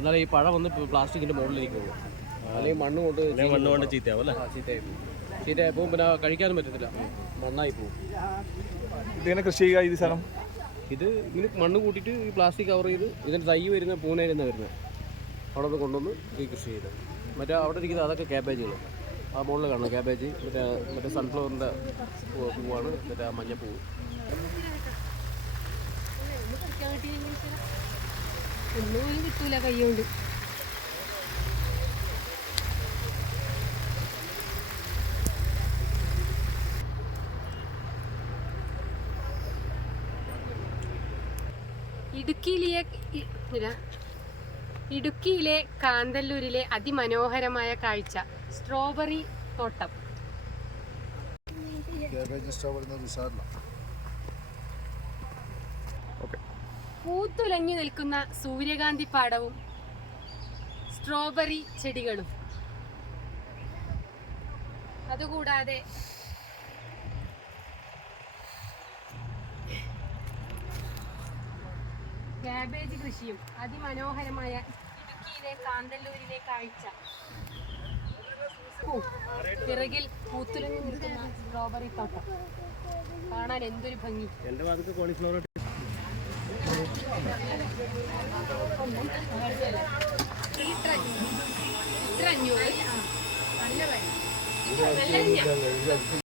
എന്നാലും ഈ പഴം വന്ന് പ്ലാസ്റ്റിക്കിൻ്റെ മുകളിലിരിക്കുള്ളൂ. അല്ലെങ്കിൽ മണ്ണ് കൊണ്ട് ചീത്തയാവും അല്ലേ? ചീത്തയായി പോകും. പിന്നെ കഴിക്കാനും പറ്റത്തില്ല, മണ്ണായി പോകും. ഇതിങ്ങനെ കൃഷി ചെയ്യുക ഈ സ്ഥലം? ഇത് ഇങ്ങനെ മണ്ണ് കൂട്ടിയിട്ട് ഈ പ്ലാസ്റ്റിക് കവർ ചെയ്ത് ഇതിൻ്റെ തൈ വരുന്ന പൂനെയിൽ നിന്ന് വരുന്നത് അവിടെ നിന്ന് കൊണ്ടുവന്ന് ഈ കൃഷി ചെയ്ത്. മറ്റേ അവിടെ ഇരിക്കുന്നത് അതൊക്കെ ക്യാബേജുകൾ. ആ മുകളിൽ കാണുന്നത് ക്യാബേജ്. മറ്റേ സൺഫ്ലവറിൻ്റെ പൂവാണ്, മറ്റേ ആ മഞ്ഞപ്പൂവ്. ഒന്നും കിട്ടൂല കൈകൊണ്ട്. ഇടുക്കിയിലെ കാന്തല്ലൂരിലെ അതിമനോഹരമായ കാഴ്ച സ്ട്രോബെറി തോട്ടം. പൂത്തുലഞ്ഞു നിൽക്കുന്ന സൂര്യകാന്തി പാടവും സ്ട്രോബെറി ചെടികളും, അതുകൂടാതെ കാബേജ് കൃഷിയും. അതിമനോഹരമായ ഇടുക്കിയിലെ കാന്തല്ലൂരിലെ കാഴ്ച. പിറകിൽ പൂത്തുലഞ്ഞു നിൽക്കുന്ന സ്ട്രോബെറി തോട്ടം കാണാൻ എന്തൊരു ഭംഗി. എൻ്റെ ഭാഗത്ത് കോളിഫ്ലവർ ലിറ്റർ 500. നല്ല